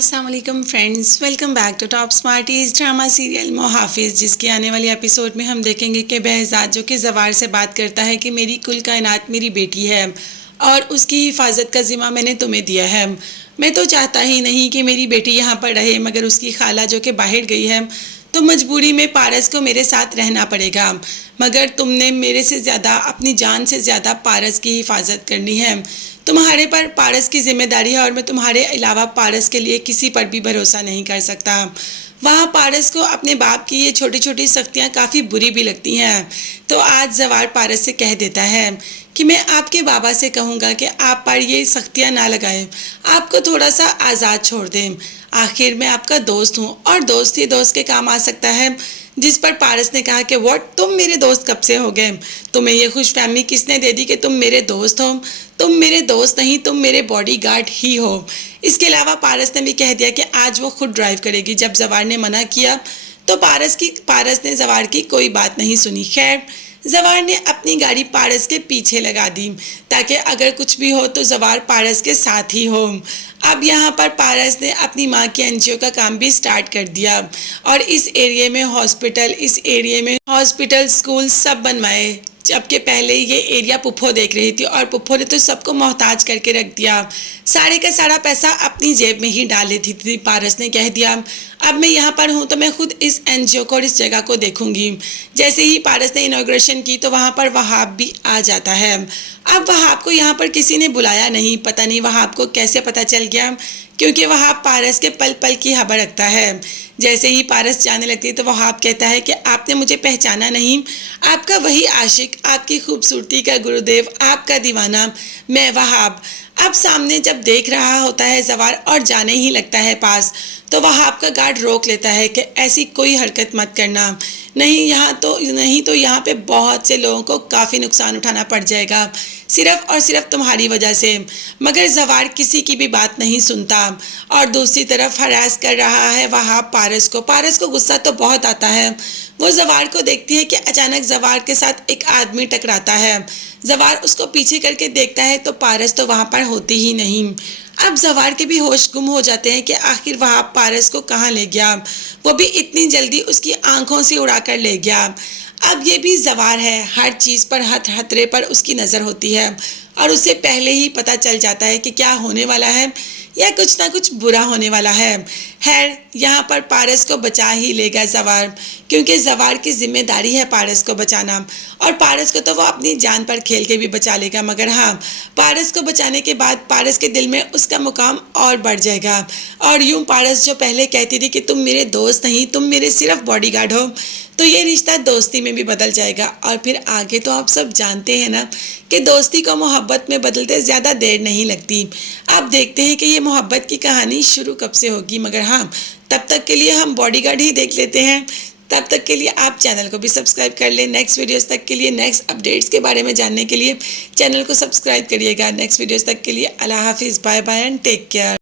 अस्सलाम वालेकुम friends, welcome back to Top Smarties drama serial Muhafiz, जिसके आने वाले एपिसोड में हम देखेंगे कि behzad जो कि जवार से बात करता है कि मेरी कुल कायनात मेरी बेटी है और उसकी हिफाजत का ज़िम्मा मैंने तुम्हें दिया है। मैं तो चाहता ही नहीं कि मेरी बेटी यहाँ पर रहे, मगर उसकी खाला जो कि बाहर गई है तो मजबूरी में पारस को मेरे साथ रहना पड़ेगा। मगर तुमने मेरे से ज़्यादा, अपनी जान से ज़्यादा पारस की हिफाजत करनी है। तुम्हारे पर पारस की जिम्मेदारी है और मैं तुम्हारे अलावा पारस के लिए किसी पर भी भरोसा नहीं कर सकता। वहाँ पारस को अपने बाप की ये छोटी छोटी सख्तियाँ काफ़ी बुरी भी लगती हैं। तो आज जवार पारस से कह देता है कि मैं आपके बाबा से कहूँगा कि आप पर ये सख्तियाँ ना लगाएं, आपको थोड़ा सा आज़ाद छोड़ दें। आखिर मैं आपका दोस्त हूँ और दोस्त ही दोस्त के काम आ सकता है। जिस पर पारस ने कहा कि व्हाट, तुम मेरे दोस्त कब से हो गए? तुम्हें ये खुशफहमी किसने दे दी कि तुम मेरे दोस्त हो? तुम मेरे दोस्त नहीं, तुम मेरे बॉडीगार्ड ही हो। इसके अलावा पारस ने भी कह दिया कि आज वो खुद ड्राइव करेगी। जब जवार ने मना किया तो पारस ने जवार की कोई बात नहीं सुनी। खैर, जवार ने अपनी गाड़ी पारस के पीछे लगा दी ताकि अगर कुछ भी हो तो जवार पारस के साथ ही हो। अब यहाँ पर पारस ने अपनी माँ के एनजीओ का काम भी स्टार्ट कर दिया और इस एरिया में हॉस्पिटल स्कूल सब बनवाए। जबकि पहले ये एरिया पुप्पो देख रही थी और पुप्पो ने तो सबको मोहताज करके रख दिया। सारे का सारा पैसा अपनी जेब में ही डाल लेती थी। पारस ने कह दिया अब मैं यहाँ पर हूँ तो मैं खुद इस एनजीओ को और इस जगह को देखूंगी। जैसे ही पारस ने इनॉग्रेशन की तो वहाँ पर वहाब भी आ जाता है। अब वहाब को यहाँ पर किसी ने बुलाया नहीं, पता नहीं वहाब को कैसे पता चल गया, क्योंकि वहाब पारस के पल पल की खबर रखता है। जैसे ही पारस जाने लगती है तो वहाब कहता है कि आपने मुझे पहचाना नहीं, आपका वही आशिक, आपकी खूबसूरती का गुरुदेव, आपका दीवाना, मैं वहाब। अब सामने जब देख रहा होता है जवार और जाने ही लगता है पास, तो वहाब का गार्ड रोक लेता है कि ऐसी कोई हरकत मत करना, नहीं तो यहाँ पे बहुत से लोगों को काफ़ी नुकसान उठाना पड़ जाएगा, सिर्फ और सिर्फ तुम्हारी वजह से। मगर जवार किसी की भी बात नहीं सुनता और दूसरी तरफ हरास कर रहा है वहाब पारस को गुस्सा तो बहुत आता है। वो जवार को देखती है कि अचानक जवार के साथ एक आदमी टकराता है। जवार उसको पीछे करके देखता है तो पारस तो वहाँ पर होती ही नहीं। अब जवार के भी होश गुम हो जाते हैं कि आखिर वहाब पारस को कहाँ ले गया, वो भी इतनी जल्दी उसकी आंखों से उड़ा कर ले गया। अब ये भी जवार है, हर चीज़ पर हथरे पर उसकी नज़र होती है और उसे पहले ही पता चल जाता है कि क्या होने वाला है या कुछ ना कुछ बुरा होने वाला है। खैर, यहाँ पर पारस को बचा ही लेगा जवार, क्योंकि जवार की जिम्मेदारी है पारस को बचाना और पारस को तो वो अपनी जान पर खेल के भी बचा लेगा। मगर हाँ, पारस को बचाने के बाद पारस के दिल में उसका मुकाम और बढ़ जाएगा और यूं पारस जो पहले कहती थी कि तुम मेरे दोस्त नहीं, तुम मेरे सिर्फ बॉडीगार्ड हो, तो ये रिश्ता दोस्ती में भी बदल जाएगा। और फिर आगे तो आप सब जानते हैं ना कि दोस्ती को मोहब्बत में बदलते ज़्यादा देर नहीं लगती। आप देखते हैं कि ये मोहब्बत की कहानी शुरू कब से होगी। मगर हाँ, तब तक के लिए हम बॉडीगार्ड ही देख लेते हैं। तब तक के लिए आप चैनल को भी सब्सक्राइब कर लें। नेक्स्ट वीडियोस तक के लिए, नेक्स्ट अपडेट्स के बारे में जानने के लिए चैनल को सब्सक्राइब करिएगा। नेक्स्ट वीडियोस तक के लिए अल्लाह हाफिज़, bye bye and take care.